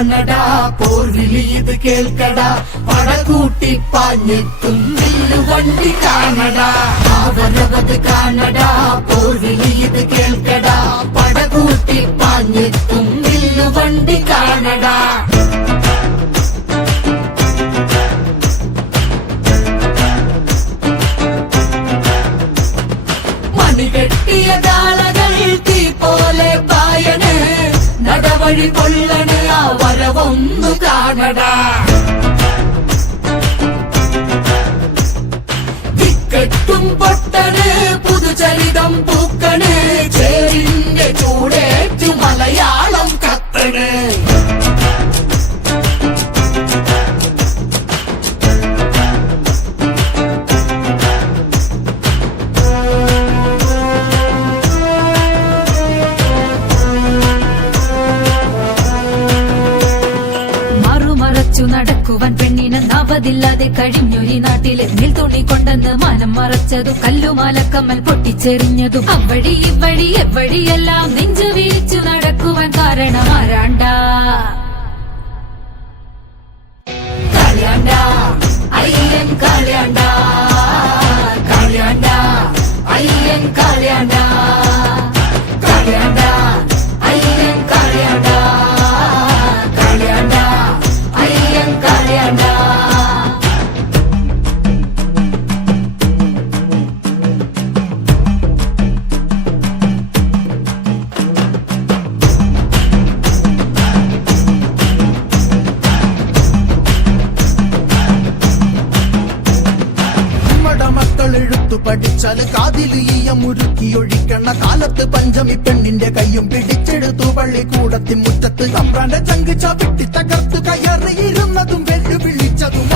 കാണടാ പോർവിളി ഇത് കേൾക്കടാ പടകൂട്ടി പാഞ്ഞെത്തും വില്ലുവണ്ടി കാണടാ അവരവത് കാണടാ പോർവിളി ഇത് കേൾക്കടാ പടകൂട്ടി പാഞ്ഞെത്തും വില്ലുവണ്ടി കാണടാ മണികെട്ടിയ കാളകൾ തീ പോലെ പായണ് നടവഴി കൊള്ളണ് ആ വരവൊന്നു കാണടാ തിക്കെട്ടും പൊട്ടണ് പുതുചരിതം പൂക്കണ് ചേരിന്റെ ചൂടേറ്റു മലയാളം കത്തണ് നടക്കുവാൻ പെണ്ണിന് നവതില്ലാതെ കഴിഞ്ഞൊരു നാട്ടിലെ തുണി കൊണ്ടെന്ന് മാനം മറച്ചതും കല്ലുമാലക്കമ്മൽ പൊട്ടിച്ചെറിഞ്ഞതും അവഴി ഇവഴി എവഴിയെല്ലാം നെഞ്ചു വീഴ്ചു നടക്കുവാൻ കാരണം ആരാണ്ടാ കളിയാണ്ടാ അയ്യൻ കളിയാണ്ടാ കളിയാണ്ടാ അയ്യൻ കളിയാണ്ടാ കളിയാണ്ടാ അയ്യൻ കളിയാണ്ടാ കളിയാണ്ടാ അയ്യൻ കളിയാണ്ടാ പഠിച്ചാല് കാതില് ഈയമുരുക്കിയൊഴിക്കണ കാലത്ത് പഞ്ചമി പെണ്ണിന്റെ കയ്യും പിടിച്ചെടുത്തു പള്ളിക്കൂടത്തി മുറ്റത്ത് തമ്പ്രാന്റെ ചങ്ക് ചവിട്ടി തകർത്ത് കയറിയിരുന്നതും വെല്ലുവിളിച്ചതും